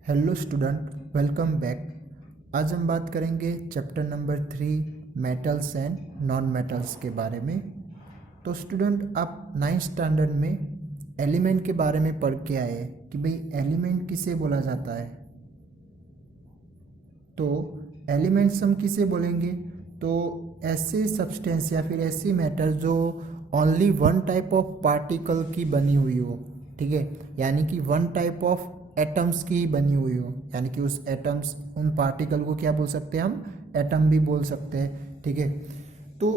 Hello student, welcome back. आज हम बात करेंगे chapter number 3 metals and non metals के बारे में। तो स्टूडेंट, आप 9th स्टैंडर्ड में एलिमेंट के बारे में पढ़ के आए कि भाई एलिमेंट किसे बोला जाता है। तो एलिमेंट्स हम किसे बोलेंगे? तो ऐसे सब्सटेंस या फिर ऐसी मैटर जो only one type of particle की बनी हुई हो, ठीक है, यानी कि वन टाइप ऑफ एटम्स की बनी हुई हो, यानी कि उस एटम्स उन पार्टिकल को क्या बोल सकते हैं हम? एटम भी बोल सकते हैं, ठीक है। तो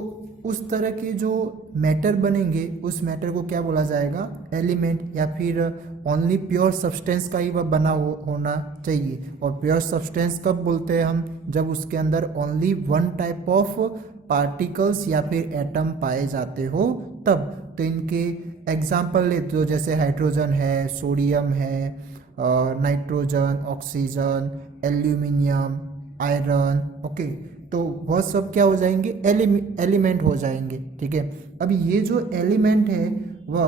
उस तरह के जो मैटर बनेंगे उस मैटर को क्या बोला जाएगा? एलिमेंट, या फिर ओनली प्योर सब्सटेंस का ही वह बना होना चाहिए। और प्योर सब्सटेंस कब बोलते हैं हम? जब उसके अंदर only one type of particles या फिर एटम पाए जाते हो तब। तो इनके एग्जाम्पल ले तो जैसे हाइड्रोजन है, सोडियम है, nitrogen, oxygen, aluminium, iron, okay. तो वह सब क्या हो जाएंगे? एलिमेंट हो जाएंगे, ठीक है। अब ये जो एलिमेंट है वह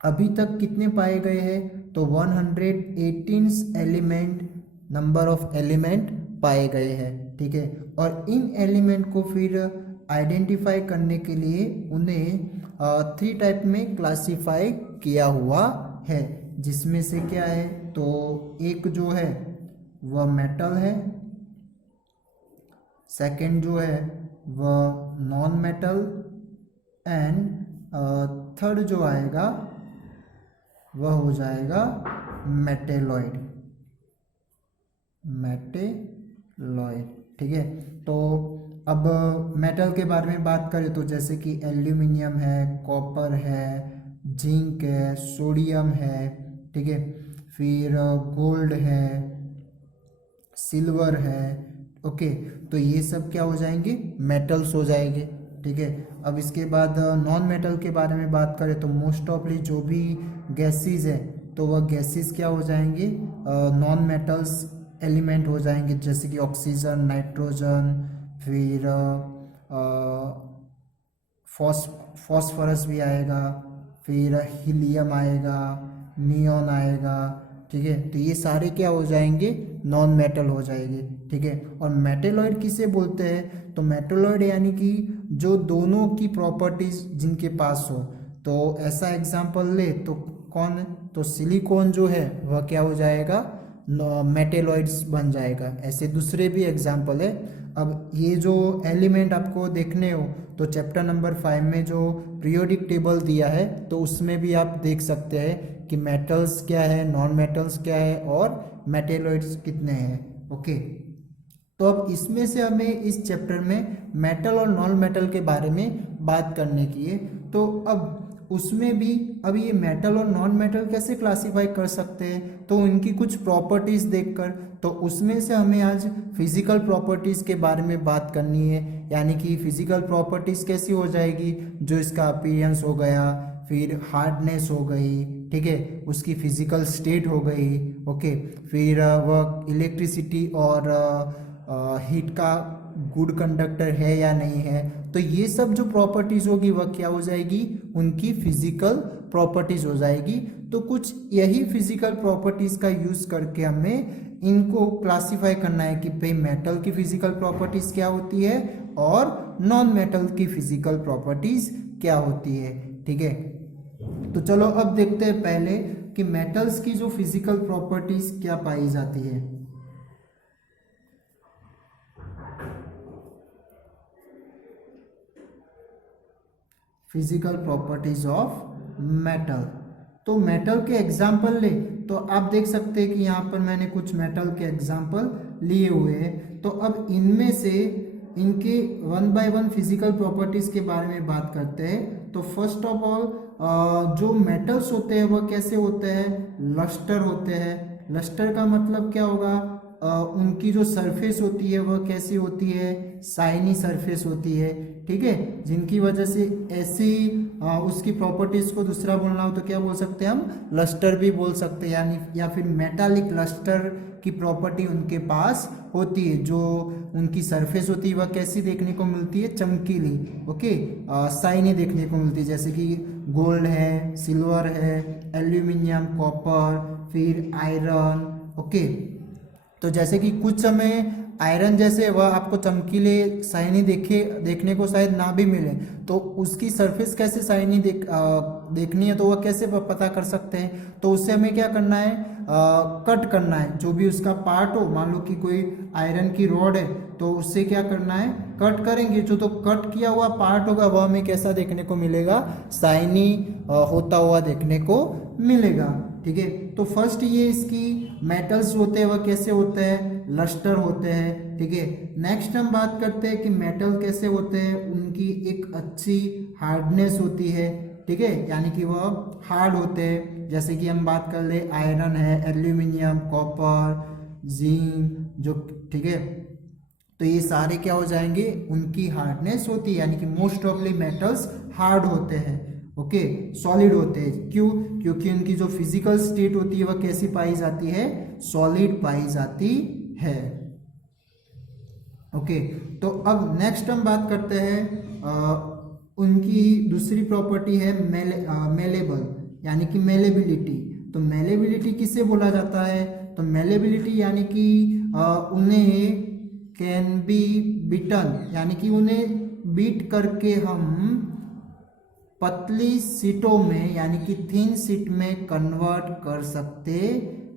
अभी तक कितने पाए गए हैं? तो 118 एलिमेंट, नंबर ऑफ एलिमेंट पाए गए हैं, ठीक है। और इन एलिमेंट को फिर आइडेंटिफाई करने के लिए उन्हें 3 टाइप में क्लासिफाई किया हुआ है, जिसमें से क्या है? तो एक जो है वह मेटल है, सेकंड जो है वह नॉन मेटल, एंड थर्ड जो आएगा वह हो जाएगा मेटेलॉइड। मेटेलॉइड, ठीक है। तो अब मेटल के बारे में बात करें तो जैसे कि एल्यूमिनियम है, कॉपर है, जिंक है, सोडियम है, ठीक है। फिर गोल्ड है, सिल्वर है, ओके। तो ये सब क्या हो जाएंगे? मेटल्स हो जाएंगे, ठीक है। अब इसके बाद नॉन मेटल के बारे में बात करें तो मोस्ट ऑफली जो भी गैसेस है तो वह गैसेस क्या हो जाएंगे? नॉन मेटल्स एलिमेंट हो जाएंगे, जैसे कि ऑक्सीजन, नाइट्रोजन, फिर फॉस्फोरस भी आएगा, फिर हीलियम आएगा, नियॉन आएगा, ठीक है। तो ये सारे क्या हो जाएंगे? नॉन मेटल हो जाएंगे, ठीक है। और मेटेलॉइड किसे बोलते हैं? तो मेटेलॉइड यानी कि जो दोनों की प्रॉपर्टीज जिनके पास हो। तो ऐसा एग्जांपल ले तो कौन है? तो सिलिकॉन जो है वह क्या हो जाएगा? मेटेलॉइड्स बन जाएगा। ऐसे दूसरे भी एग्जांपल है। अब ये जो एलिमेंट आपको देखने हो तो चैप्टर नंबर 5 में जो पीरियोडिक टेबल दिया है तो उसमें भी आप देख सकते हैं कि मेटल्स क्या है, नॉन मेटल्स क्या है और मेटेलॉइड्स कितने हैं, ओके। तो अब इसमें से हमें इस चैप्टर में मेटल और नॉन मेटल के बारे में बात करने की है। तो अब उसमें भी अब ये मेटल और नॉन मेटल कैसे क्लासिफाई कर सकते हैं? तो उनकी कुछ प्रॉपर्टीज देखकर, तो उसमें से हमें आज फिजिकल प्रॉपर्टीज के बारे में बात करनी है। यानी कि फिजिकल प्रॉपर्टीज कैसी हो जाएगी? जो इसका अपीयरेंस हो गया, फिर हार्डनेस हो गई, ठीक है, उसकी फिजिकल स्टेट हो गई, ओके। फिर वह इलेक्ट्रिसिटी और हीट का गुड कंडक्टर है या नहीं है। तो ये सब जो प्रॉपर्टीज होगी वह क्या हो जाएगी? उनकी फिजिकल प्रॉपर्टीज हो जाएगी। तो कुछ यही फिजिकल प्रॉपर्टीज का यूज करके हमें इनको क्लासिफाई करना है कि भाई मेटल की फिजिकल प्रॉपर्टीज क्या होती है और नॉन मेटल की फिजिकल प्रॉपर्टीज क्या होती है, ठीक है। तो चलो अब देखते हैं पहले कि मेटल्स की जो फिजिकल प्रॉपर्टीज क्या पाई जाती है। Physical properties of metal. तो मेटल के एग्जाम्पल ले तो आप देख सकते हैं कि यहाँ पर मैंने कुछ मेटल के एग्जाम्पल लिए हुए हैं। तो अब इनमें से इनके 1 बाय 1 फिजिकल प्रॉपर्टीज के बारे में बात करते हैं। तो फर्स्ट ऑफ ऑल जो मेटल्स होते हैं वह कैसे होते हैं? लस्टर होते हैं। लस्टर का मतलब क्या होगा? उनकी जो सरफेस होती है वह कैसी होती है? शाइनी सरफेस होती है, ठीक है। जिनकी वजह से ऐसी उसकी प्रॉपर्टीज को दूसरा बोलना हो तो क्या बोल सकते हैं हम? लस्टर भी बोल सकते हैं, यानी या फिर मेटालिक लस्टर की प्रॉपर्टी उनके पास होती है। जो उनकी सरफेस होती है वह कैसी देखने को मिलती है? चमकीली, ओके, शाइनी देखने को मिलती है। जैसे कि गोल्ड है, सिल्वर है, एल्यूमिनियम, कॉपर, फिर आयरन, ओके। तो जैसे कि कुछ समय आयरन जैसे वह आपको चमकीले शाइनी देखने को शायद ना भी मिले, तो उसकी सरफेस कैसे शाइनी देखनी है, तो वह कैसे पता कर सकते हैं। तो उससे हमें क्या करना है, कट करना है जो भी उसका पार्ट हो। मान लो कि कोई आयरन की रॉड है, तो उससे क्या करना है, कट करेंगे। जो तो कट किया हुआ पार्ट होगा वह हमें कैसा देखने को मिलेगा, शाइनी होता हुआ देखने को मिलेगा। ठीक है, तो फर्स्ट ये इसकी मेटल्स होते हैं वह कैसे होते हैं, लस्टर होते हैं। ठीक है, नेक्स्ट हम बात करते हैं कि मेटल कैसे होते हैं, उनकी एक अच्छी हार्डनेस होती है। ठीक है, यानी कि वह हार्ड होते हैं। जैसे कि हम बात कर ले आयरन है, एल्यूमिनियम, कॉपर, जिंक जो, ठीक है, तो ये सारे क्या हो जाएंगे, उनकी हार्डनेस होती है, यानी कि मोस्ट ऑफली मेटल्स हार्ड होते हैं। ओके, सॉलिड होते हैं। क्यों, क्योंकि उनकी जो फिजिकल स्टेट होती है वह कैसी पाई जाती है, सॉलिड पाई जाती है। ओके, तो अब नेक्स्ट हम बात करते हैं उनकी दूसरी प्रॉपर्टी है मेलेबल, यानी कि मेलेबिलिटी। तो मेलेबिलिटी किसे बोला जाता है, तो मेलेबिलिटी यानी कि उन्हें कैन बी बीटन, यानी कि उन्हें बीट करके हम पतली सीटों में, यानी कि थिन सीट में कन्वर्ट कर सकते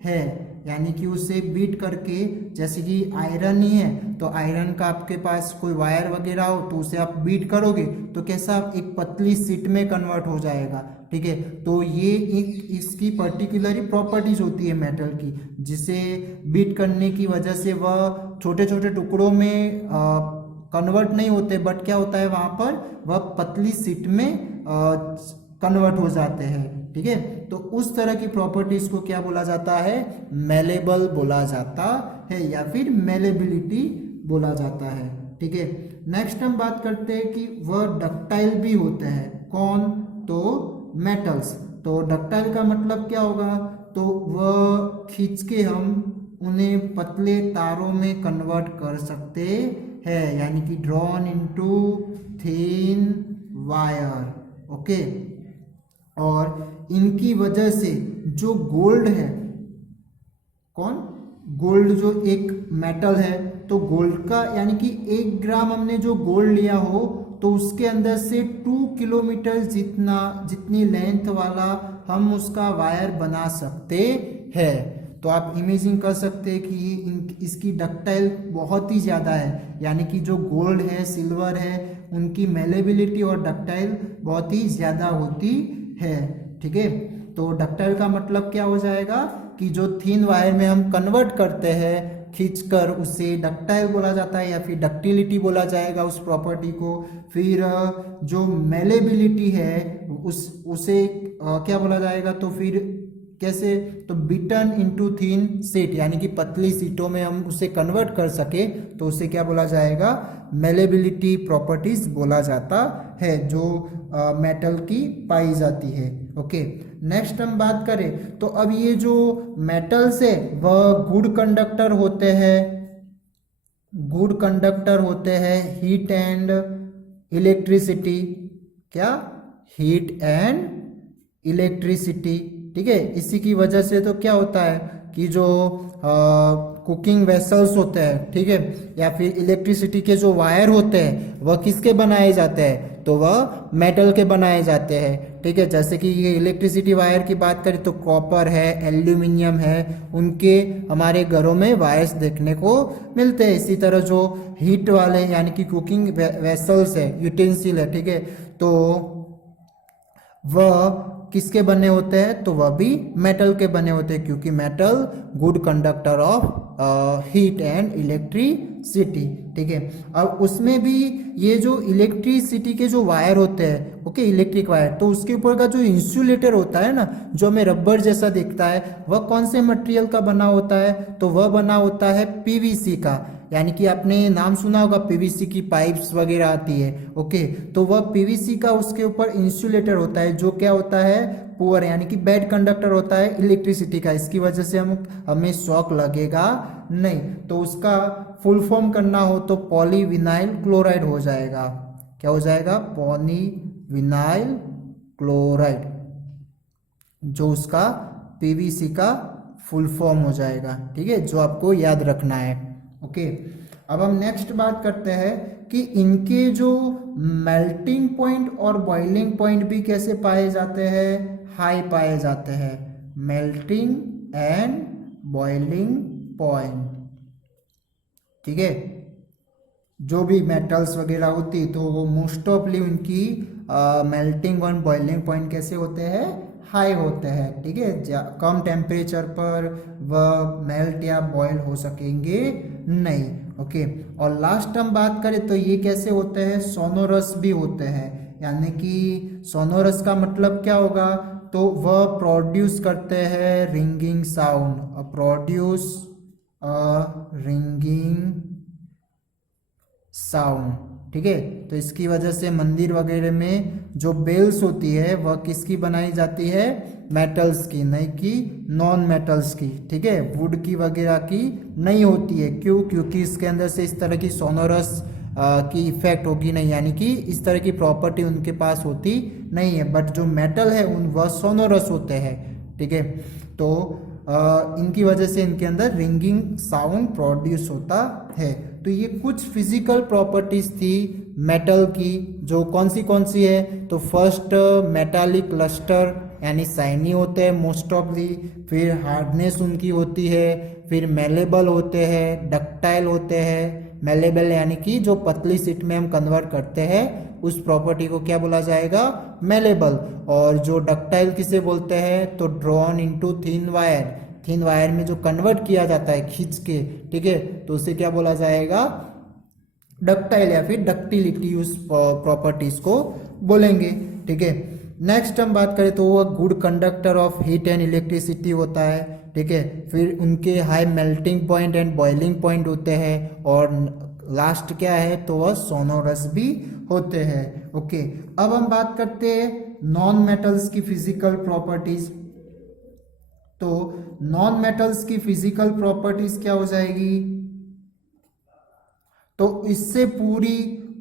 हैं। यानी कि उसे बीट करके, जैसे कि आयरन ही है तो आयरन का आपके पास कोई वायर वगैरह हो तो उसे आप बीट करोगे तो कैसा एक पतली सीट में कन्वर्ट हो जाएगा। ठीक है, तो ये एक इसकी पर्टिकुलर प्रॉपर्टीज होती है मेटल की, जिसे बीट करने की वजह से वह छोटे छोटे टुकड़ों में कन्वर्ट नहीं होते, बट क्या होता है वहां पर वह पतली सीट में कन्वर्ट हो जाते हैं। ठीक है, तो उस तरह की प्रॉपर्टीज को क्या बोला जाता है, मेलेबल बोला जाता है या फिर मेलेबिलिटी बोला जाता है। ठीक है, नेक्स्ट हम बात करते हैं कि वह डक्टाइल भी होते हैं। कौन, तो मेटल्स। तो डक्टाइल का मतलब क्या होगा, तो वह खींच के हम उन्हें पतले तारों में कन्वर्ट कर सकते हैं, यानी कि drawn into thin wire. Okay, और इनकी वजह से जो गोल्ड है, कौन, गोल्ड जो एक मेटल है, तो गोल्ड का यानी कि 1 ग्राम हमने जो गोल्ड लिया हो तो उसके अंदर से 2 किलोमीटर जितनी लेंथ वाला हम उसका वायर बना सकते हैं। तो आप इमेजिन कर सकते हैं कि इसकी डक्टाइल बहुत ही ज़्यादा है, यानी कि जो गोल्ड है, सिल्वर है, उनकी मेलेबिलिटी और डक्टाइल बहुत ही ज़्यादा होती है। ठीक है, तो डक्टाइल का मतलब क्या हो जाएगा कि जो थिन वायर में हम कन्वर्ट करते हैं खींचकर, उसे डक्टाइल बोला जाता है या फिर डक्टिलिटी बोला जाएगा उस प्रॉपर्टी को। फिर जो मेलेबिलिटी है उसे क्या बोला जाएगा, तो फिर कैसे, तो बीटन इनटू थिन सीट, यानी कि पतली सीटों में हम उसे कन्वर्ट कर सके तो उसे क्या बोला जाएगा, मेलेबिलिटी प्रॉपर्टीज बोला जाता है, जो मेटल की पाई जाती है। ओके, नेक्स्ट हम बात करें तो अब ये जो मेटल्स है वह गुड कंडक्टर होते हैं, गुड कंडक्टर होते हैं हीट एंड इलेक्ट्रिसिटी। क्या, हीट एंड इलेक्ट्रिसिटी। ठीक है, इसी की वजह से तो क्या होता है कि जो कुकिंग वेसल्स होते हैं, ठीक है, या फिर इलेक्ट्रिसिटी के जो वायर होते हैं वह किसके बनाए जाते हैं, तो वह मेटल के बनाए जाते हैं। ठीक है, जैसे कि ये इलेक्ट्रिसिटी वायर की बात करें तो कॉपर है, एल्यूमिनियम है, उनके हमारे घरों में वायर्स देखने को मिलते हैं। इसी तरह जो हीट वाले यानी कि कुकिंग वेसल्स है, यूटेंसिल है, ठीक है, तो वह किसके बने होते हैं, तो वह भी मेटल के बने होते हैं, क्योंकि metal good conductor of heat and electricity. ठीक है, अब उसमें भी ये जो इलेक्ट्रिसिटी के जो वायर होते हैं, ओके, इलेक्ट्रिक वायर, तो उसके ऊपर का जो इंसुलेटर होता है ना, जो हमें रबर जैसा दिखता है, वह कौन से मटेरियल का बना होता है, तो वह बना होता है पीवीसी का। यानी कि आपने नाम सुना होगा पीवीसी की पाइप्स वगैरह आती है। ओके, तो वह पीवीसी का उसके ऊपर इंसुलेटर होता है, जो क्या होता है, पुअर यानी कि बैड कंडक्टर होता है इलेक्ट्रिसिटी का। इसकी वजह से हमें शॉक लगेगा नहीं। तो उसका फुल फॉर्म करना हो तो पॉलीविनाइल क्लोराइड हो जाएगा। क्या हो जाएगा, पॉलीविनाइल क्लोराइड, जो उसका पीवीसी का फुल फॉर्म हो जाएगा, ठीक है, जो आपको याद रखना है। ओके, अब हम नेक्स्ट बात करते हैं कि इनके जो मेल्टिंग पॉइंट और बॉइलिंग पॉइंट भी कैसे पाए जाते हैं, हाई पाए जाते हैं, मेल्टिंग एंड बॉइलिंग पॉइंट, ठीक है। जो भी मेटल्स वगैरह होती तो वो मोस्ट ऑफली उनकी मेल्टिंग और बॉइलिंग पॉइंट कैसे होते हैं, हाई होते हैं, ठीक है। कम टेम्परेचर पर वह मेल्ट या बॉयल हो सकेंगे नहीं। ओके, और लास्ट हम बात करें तो ये कैसे होते हैं, सोनोरस भी होते हैं, यानी कि सोनोरस का मतलब क्या होगा, तो वह प्रोड्यूस करते हैं ringing sound, produce ringing sound, ठीक है। तो इसकी वजह से मंदिर वगैरह में जो बेल्स होती है वह किसकी बनाई जाती है, मेटल्स की, नहीं कि नॉन मेटल्स की, ठीक है, वुड की वगैरह की नहीं होती है। क्यों, क्योंकि इसके अंदर से इस तरह की सोनोरस की इफेक्ट होगी नहीं, यानी कि इस तरह की प्रॉपर्टी उनके पास होती नहीं है। बट जो मेटल है उन वह सोनोरस होते हैं, ठीक है। तो इनकी वजह से इनके अंदर रिंगिंग साउंड प्रोड्यूस होता है। तो ये कुछ फिजिकल प्रॉपर्टीज थी मेटल की, जो कौन सी है, तो फर्स्ट मेटालिक लस्टर, यानी शाइनी होते हैं मोस्ट ऑफ दी, फिर हार्डनेस उनकी होती है, फिर मेलेबल होते हैं, डक्टाइल होते हैं। मेलेबल यानी कि जो पतली सीट में हम कन्वर्ट करते हैं उस प्रॉपर्टी को क्या बोला जाएगा, मेलेबल। और जो डक्टाइल किसे बोलते हैं, तो drawn into thin wire, thin wire में जो कन्वर्ट किया जाता है खींच के, ठीक है, तो उसे क्या बोला जाएगा, डक्टाइल या फिर डक्टिलिटी उस प्रॉपर्टीज को बोलेंगे, ठीक है। नेक्स्ट हम बात करें तो वो good conductor of heat and electricity होता है, ठीक है। फिर उनके high melting point and boiling point होते हैं, और लास्ट क्या है, तो वह सोनोरस भी होते हैं। ओके, अब हम बात करते हैं नॉन मेटल्स की फिजिकल प्रॉपर्टीज। तो नॉन मेटल्स की फिजिकल प्रॉपर्टीज क्या हो जाएगी, तो इससे पूरी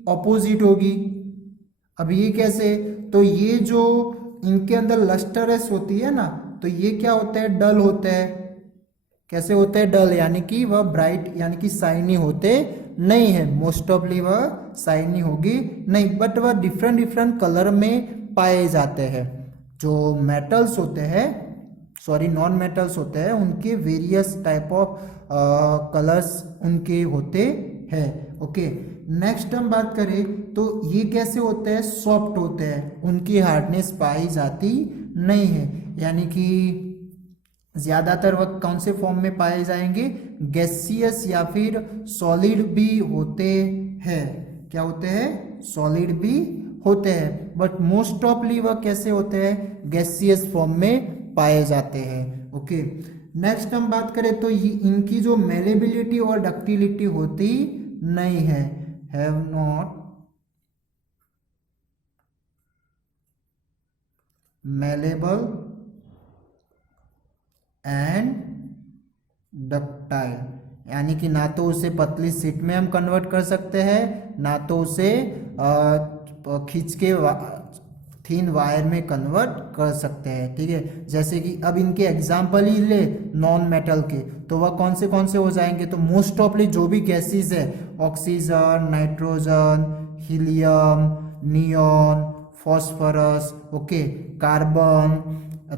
ऑपोजिट होगी। अब ये कैसे, तो ये जो इनके अंदर लस्टरस होती है ना, तो ये क्या होता है, डल होते हैं। कैसे होते हैं, डल, यानी कि वह ब्राइट यानी कि शाइनी होते नहीं है, मोस्ट ऑफली वह शाइनी होगी नहीं, बट वह डिफरेंट डिफरेंट कलर में पाए जाते हैं। जो मेटल्स होते हैं, सॉरी नॉन मेटल्स होते हैं, उनके वेरियस टाइप ऑफ कलर्स उनके होते हैं। ओके, नेक्स्ट हम बात करें तो ये कैसे होते हैं, सॉफ्ट होते हैं, उनकी हार्डनेस पाई जाती नहीं है, यानी कि ज्यादातर वह कौन से फॉर्म में पाए जाएंगे, गैसियस या फिर सॉलिड भी होते हैं। क्या होते हैं, सॉलिड भी होते हैं, बट मोस्ट ऑफली वह कैसे होते हैं, गैसियस फॉर्म में पाए जाते हैं। ओके, नेक्स्ट हम बात करें तो इनकी जो मेलेबिलिटी और डक्टिलिटी होती नहीं है, have not malleable and ductile, यानी कि ना तो उसे पतली सीट में हम कन्वर्ट कर सकते हैं, ना तो उसे खींच के थिन वायर में कन्वर्ट कर सकते हैं, ठीक है। जैसे कि अब इनके एग्जाम्पल ही ले नॉन मेटल के, तो वह कौन से हो जाएंगे, तो मोस्ट ऑफली जो भी गैसेस है, oxygen, nitrogen, helium, neon, phosphorus, okay, carbon,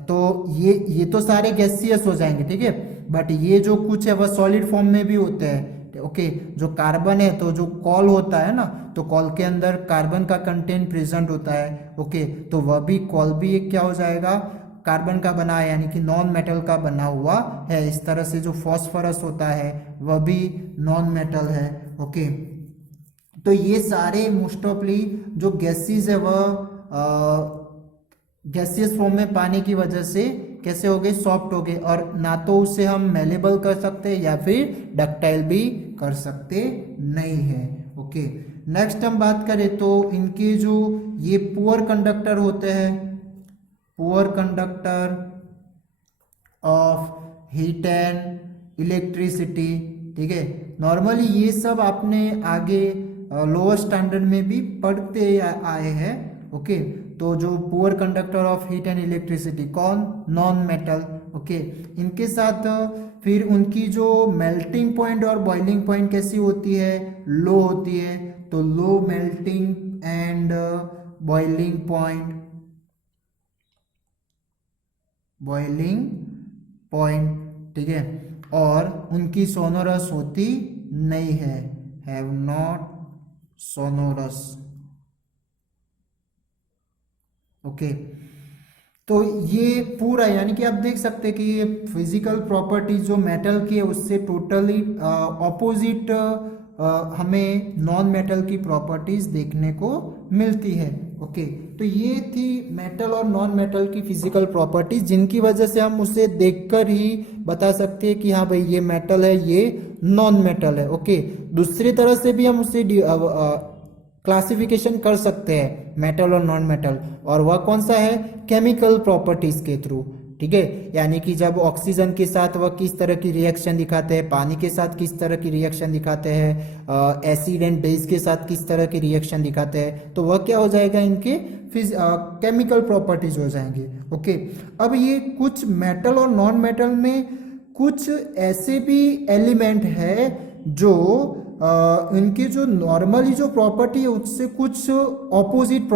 तो ये तो सारे गैसियस हो जाएंगे, ठीक है। बट ये जो कुछ है वह सॉलिड फॉर्म में भी होते हैं। ओके, जो कार्बन है, तो जो कॉल होता है ना, तो कॉल के अंदर कार्बन का कंटेंट प्रेजेंट होता है। ओके, तो वह भी कॉल भी एक क्या हो जाएगा, कार्बन का बना है, यानी कि नॉन मेटल का बना हुआ है। इस तरह से जो फॉस्फोरस होता है वह भी नॉन मेटल है। ओके, तो ये सारे मोस्ट ऑफली जो गैसेस है वह गैसियस फॉर्म में पाने की वजह से कैसे हो गए, सॉफ्ट हो गए, और ना तो उसे हम मेलेबल कर सकते या फिर डक्टाइल भी कर सकते नहीं है। ओके, नेक्स्ट हम बात करें तो इनके जो ये पुअर कंडक्टर होते हैं, poor conductor of heat and electricity, ठीक है। नॉर्मली ये सब आपने आगे लोअर स्टैंडर्ड में भी पढ़ते आए हैं। ओके, तो जो poor conductor of heat and electricity कौन, नॉन मेटल, ओके। इनके साथ फिर उनकी जो मेल्टिंग पॉइंट और बॉइलिंग पॉइंट कैसी होती है, लो होती है। तो low melting and boiling point, boiling point, ठीक है। और उनकी सोनोरस होती नहीं है, हैव नॉट सोनोरस, ओके। तो ये पूरा यानी कि आप देख सकते हैं कि ये फिजिकल प्रॉपर्टीज जो मेटल की है उससे टोटली ऑपोजिट हमें नॉन मेटल की प्रॉपर्टीज देखने को मिलती है, ओके। तो ये थी मेटल और नॉन मेटल की फिजिकल प्रॉपर्टीज, जिनकी वजह से हम उसे देखकर ही बता सकते हैं कि हाँ भाई ये मेटल है, ये नॉन मेटल है, ओके। दूसरी तरह से भी हम उसे क्लासिफिकेशन कर सकते हैं मेटल और नॉन मेटल, और वह कौन सा है, केमिकल प्रॉपर्टीज के थ्रू, ठीक है। यानी कि जब ऑक्सीजन के साथ वह किस तरह की रिएक्शन दिखाते हैं, पानी के साथ किस तरह की रिएक्शन दिखाते हैं, एसिड एंड बेस के साथ किस तरह की रिएक्शन दिखाते हैं, तो वह क्या हो जाएगा, इनके केमिकल प्रॉपर्टीज हो जाएंगे, ओके। अब ये कुछ मेटल और नॉन मेटल में कुछ ऐसे भी एलिमेंट है जो इनकी जो नॉर्मली जो प्रॉपर्टी है उससे कुछ ऑपोजिट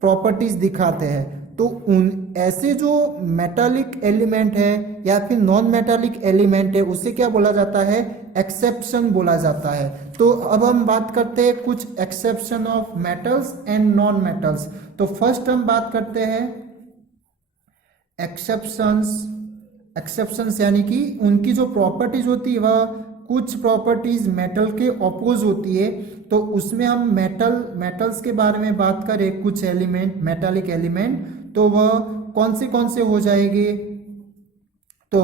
प्रॉपर्टीज दिखाते हैं। तो उन ऐसे जो मेटालिक एलिमेंट है या फिर नॉन मेटालिक एलिमेंट है उसे क्या बोला जाता है, एक्सेप्शन बोला जाता है। तो अब हम बात करते हैं कुछ exception of metals and non metals. तो फर्स्ट हम बात करते हैं एक्सेप्शंस यानी कि उनकी जो प्रॉपर्टीज होती है वह कुछ प्रॉपर्टीज मेटल के ऑपोज होती है। तो उसमें हम मेटल्स के बारे में बात करें, कुछ एलिमेंट मेटालिक एलिमेंट, तो वह कौन से हो जाएंगे, तो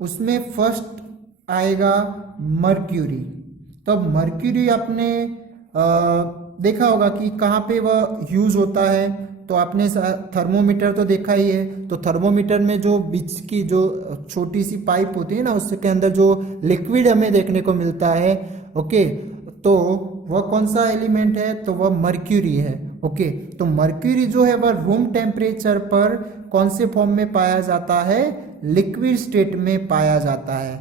उसमें फर्स्ट आएगा मर्क्यूरी। तो अब मर्क्यूरी आपने देखा होगा कि कहाँ पे वह यूज होता है। तो आपने थर्मोमीटर तो देखा ही है। तो थर्मोमीटर में जो बीच की जो छोटी सी पाइप होती है ना, उसके अंदर जो लिक्विड हमें देखने को मिलता है, ओके। तो वह कौन सा एलिमेंट है, तो वह मर्क्यूरी है, ओके। तो मर्क्यूरी जो है वह रूम टेम्परेचर पर कौन से फॉर्म में पाया जाता है, लिक्विड स्टेट में पाया जाता है,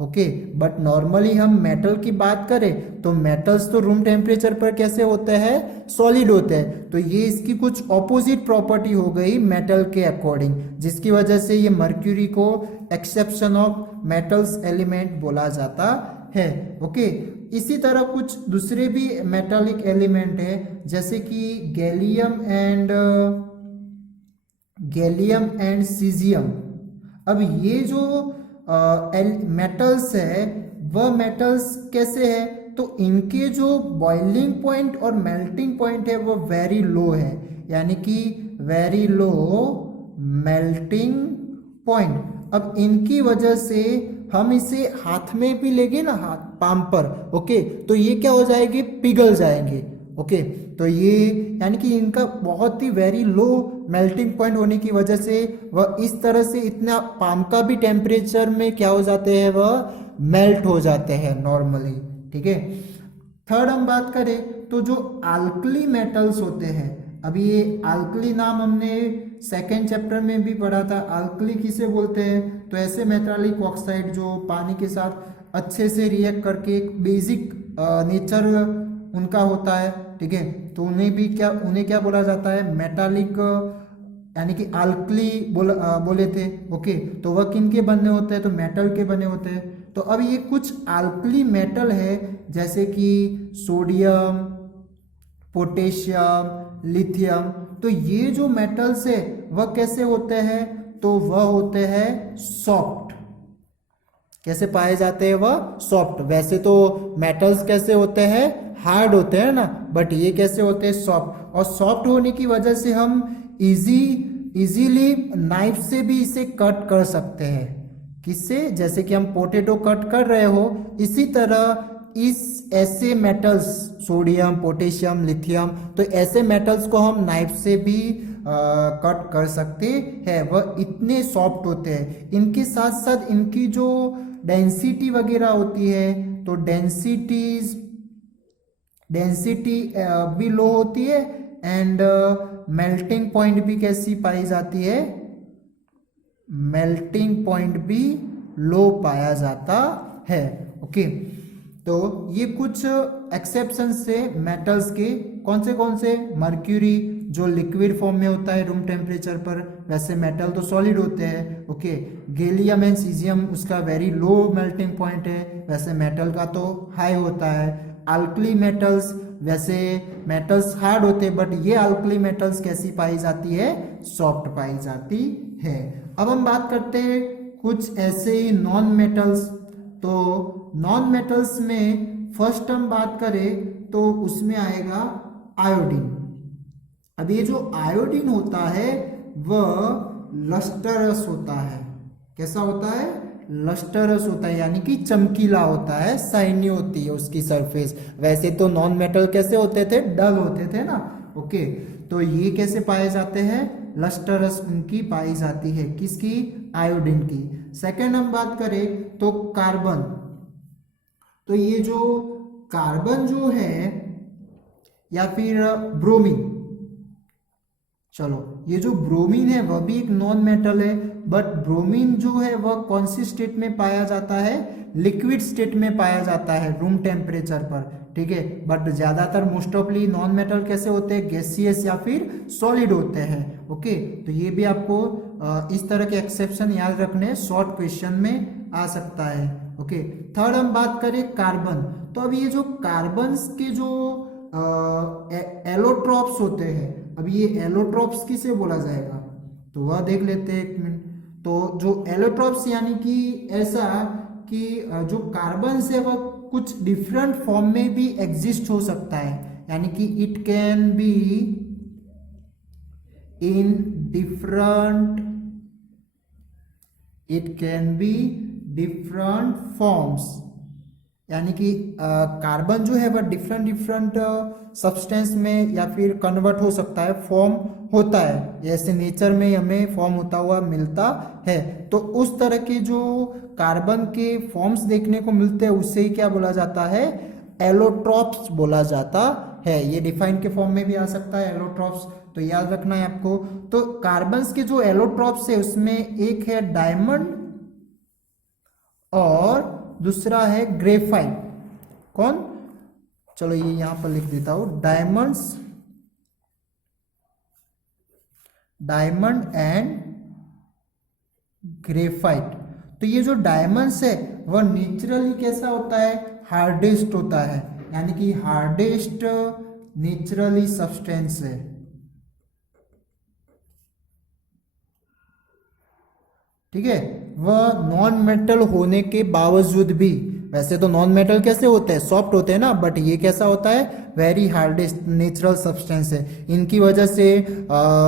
ओके। बट नॉर्मली हम मेटल की बात करें तो मेटल्स तो रूम टेम्परेचर पर कैसे होते हैं, सॉलिड होते हैं। तो ये इसकी कुछ ऑपोजिट प्रॉपर्टी हो गई मेटल के अकॉर्डिंग, जिसकी वजह से ये मर्क्यूरी को एक्सेप्शन ऑफ मेटल्स एलिमेंट बोला जाता है, ओके। इसी तरह कुछ दूसरे भी मेटालिक एलिमेंट है, जैसे कि गैलियम एंड सीजियम। अब ये जो मेटल्स है वह मेटल्स कैसे है, तो इनके जो बॉइलिंग पॉइंट और मेल्टिंग पॉइंट है वो वेरी लो है, यानी कि वेरी लो मेल्टिंग पॉइंट। अब इनकी वजह से हम इसे हाथ में भी लेंगे ना, हाथ पाम पर, ओके, तो ये क्या हो जाएंगे, पिघल जाएंगे, ओके। तो ये यानी कि इनका बहुत ही वेरी लो मेल्टिंग पॉइंट होने की वजह से वह इस तरह से इतना पाम का भी टेम्परेचर में क्या हो जाते हैं, वह मेल्ट हो जाते हैं नॉर्मली, ठीक है। थर्ड हम बात करें तो जो अल्कली मेटल्स होते हैं, अभी ये अल्कली नाम हमने सेकेंड चैप्टर में भी पढ़ा था। अल्कली किसे बोलते हैं, तो ऐसे मेटालिक ऑक्साइड जो पानी के साथ अच्छे से रिएक्ट करके एक बेसिक नेचर उनका होता है, ठीक है। तो उन्हें क्या बोला जाता है, मेटालिक, यानी कि अल्कली बोले थे, ओके। तो वह किन के बने होते हैं, तो मेटल के बने होते हैं। तो अब ये कुछ अल्कली मेटल है जैसे कि सोडियम, पोटेशियम, लिथियम। तो ये जो मेटल्स है वह कैसे होते हैं, तो वह होते हैं सॉफ्ट। कैसे पाए जाते हैं, वह सॉफ्ट। वैसे तो मेटल्स कैसे होते हैं, हार्ड होते हैं ना, बट ये कैसे होते हैं, सॉफ्ट। और सॉफ्ट होने की वजह से हम इजीली नाइफ से भी इसे कट कर सकते हैं। किससे, जैसे कि हम पोटैटो कट कर रहे हो, इसी तरह इस ऐसे मेटल्स, सोडियम, पोटेशियम, लिथियम, तो ऐसे मेटल्स को हम नाइफ से भी कट कर सकते हैं। वह इतने सॉफ्ट होते हैं। इनके साथ साथ इनकी जो डेंसिटी वगैरह होती है, तो डेंसिटी भी लो होती है एंड मेल्टिंग पॉइंट भी कैसी पाई जाती है, मेल्टिंग पॉइंट भी लो पाया जाता है। ओके, तो ये कुछ एक्सेप्शन से मेटल्स के कौन से मर्क्यूरी जो लिक्विड फॉर्म में होता है रूम टेम्परेचर पर, वैसे मेटल तो सॉलिड होते हैं। ओके, गैलियम एंड सीजियम उसका वेरी लो मेल्टिंग पॉइंट है, वैसे मेटल का तो हाई होता है। अल्कली मेटल्स, वैसे मेटल्स हार्ड होते हैं बट ये अल्कली मेटल्स कैसी पाई जाती है, सॉफ्ट पाई जाती है। अब हम बात करते हैं कुछ ऐसे ही नॉन मेटल्स। तो नॉन मेटल्स में फर्स्ट हम बात करें तो उसमें आएगा आयोडीन। अब ये जो आयोडीन होता है वह लस्टरस होता है। कैसा होता है, लस्टरस होता है, यानी कि चमकीला होता है, शाइनी होती है उसकी सरफेस। वैसे तो नॉन मेटल कैसे होते थे, डल होते थे ना। ओके, तो ये कैसे पाए जाते हैं, लस्टरस उनकी पाई जाती है, किसकी, आयोडीन की। सेकंड हम बात करें तो कार्बन। तो ये जो कार्बन जो है या फिर ब्रोमीन, चलो ये जो ब्रोमीन है वह भी एक नॉन मेटल है, बट ब्रोमीन जो है वह कौन सी स्टेट में पाया जाता है, लिक्विड स्टेट में पाया जाता है रूम टेम्परेचर पर। ठीक है, बट ज्यादातर मोस्ट ऑफली नॉन मेटल कैसे होते हैं, गैसियस या फिर सॉलिड होते हैं। ओके, तो ये भी आपको इस तरह के एक्सेप्शन याद रखने, शॉर्ट क्वेश्चन में आ सकता है। ओके, थर्ड हम बात करें कार्बन। तो अब ये जो कार्बन के जो एलोट्रॉप्स होते हैं, अब ये एलोट्रॉप्स किसे बोला जाएगा, तो वह देख लेते हैं एक मिनट। तो जो एलोट्रॉप्स यानी कि ऐसा कि जो कार्बन से वह कुछ डिफरेंट फॉर्म में भी एग्जिस्ट हो सकता है, यानी कि it can be in different forms, यानी कि कार्बन जो है वह डिफरेंट सब्सटेंस में या फिर कन्वर्ट हो सकता है, फॉर्म होता है, जैसे नेचर में हमें फॉर्म होता हुआ मिलता है। तो उस तरह के जो कार्बन के फॉर्म्स देखने को मिलते हैं उससे ही क्या बोला जाता है, एलोट्रॉप्स बोला जाता है। ये डिफाइन के फॉर्म में भी आ सकता है एलोट्रॉप्स, तो याद रखना है आपको। तो कार्बन के जो एलोट्रॉप्स है उसमें एक है डायमंड और दूसरा है ग्रेफाइट। कौन, चलो ये यहां पर लिख देता हूं, डायमंड एंड ग्रेफाइट। तो ये जो डायमंड्स है वह नेचुरली कैसा होता है, हार्डेस्ट होता है, यानी कि हार्डेस्ट नेचुरली सब्सटेंस है। ठीक है, वह नॉन मेटल होने के बावजूद भी, वैसे तो नॉन मेटल कैसे होते हैं, सॉफ्ट होते हैं ना, बट ये कैसा होता है, वेरी हार्डेस्ट नेचुरल सब्सटेंस है। इनकी वजह से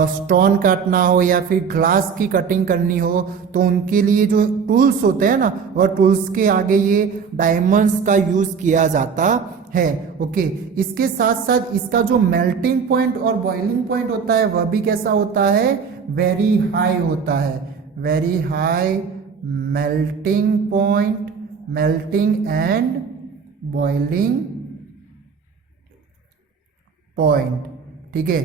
स्टोन काटना हो या फिर ग्लास की कटिंग करनी हो तो उनके लिए जो टूल्स होते हैं ना, वह टूल्स के आगे ये डायमंड्स का यूज किया जाता है। ओके, इसके साथ साथ इसका जो मेल्टिंग पॉइंट और बॉइलिंग पॉइंट होता है वह भी कैसा होता है, वेरी हाई होता है, very high melting point, melting and boiling point. ठीक है,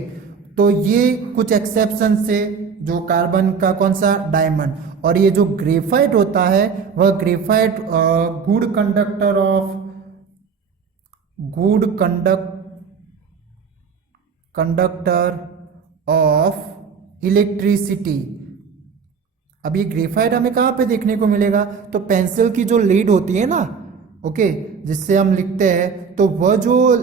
तो ये कुछ एक्सेप्शन से जो कार्बन का कौन सा, डायमंड, और ये जो ग्रेफाइट होता है वह graphite good conductor of electricity. अब ये ग्रेफाइट हमें कहाँ पे देखने को मिलेगा, तो पेंसिल की जो लीड होती है ना, ओके, जिससे हम लिखते हैं, तो वह जो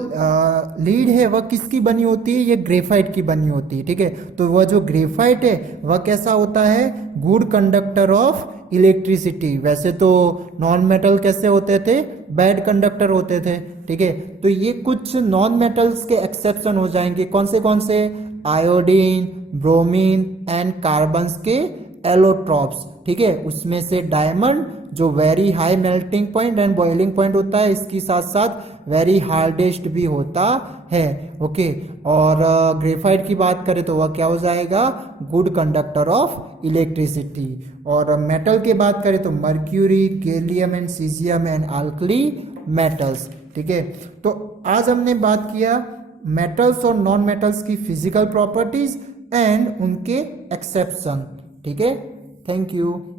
लीड है वह किसकी बनी होती है, ये ग्रेफाइट की बनी होती है। ठीक है, तो वह जो ग्रेफाइट है वह कैसा होता है, गुड कंडक्टर ऑफ इलेक्ट्रिसिटी। वैसे तो नॉन मेटल कैसे होते थे, बैड कंडक्टर होते थे। ठीक है, तो ये कुछ नॉन मेटल्स के एक्सेप्शन हो जाएंगे, कौन से, आयोडीन, ब्रोमीन एंड कार्बन के एलोट्रॉप्स। ठीक है, उसमें से डायमंड जो very high melting point and boiling point होता है, इसके साथ साथ वेरी हार्डेस्ट भी होता है। ओके, और ग्रेफाइट की बात करें तो वह क्या हो जाएगा, गुड कंडक्टर ऑफ इलेक्ट्रिसिटी। और मेटल की बात करें तो mercury, gallium and caesium and alkali metals. ठीक है, तो आज हमने बात किया मेटल्स और नॉन मेटल्स की फिजिकल प्रॉपर्टीज एंड उनके एक्सेप्शन। ठीक है, थैंक यू।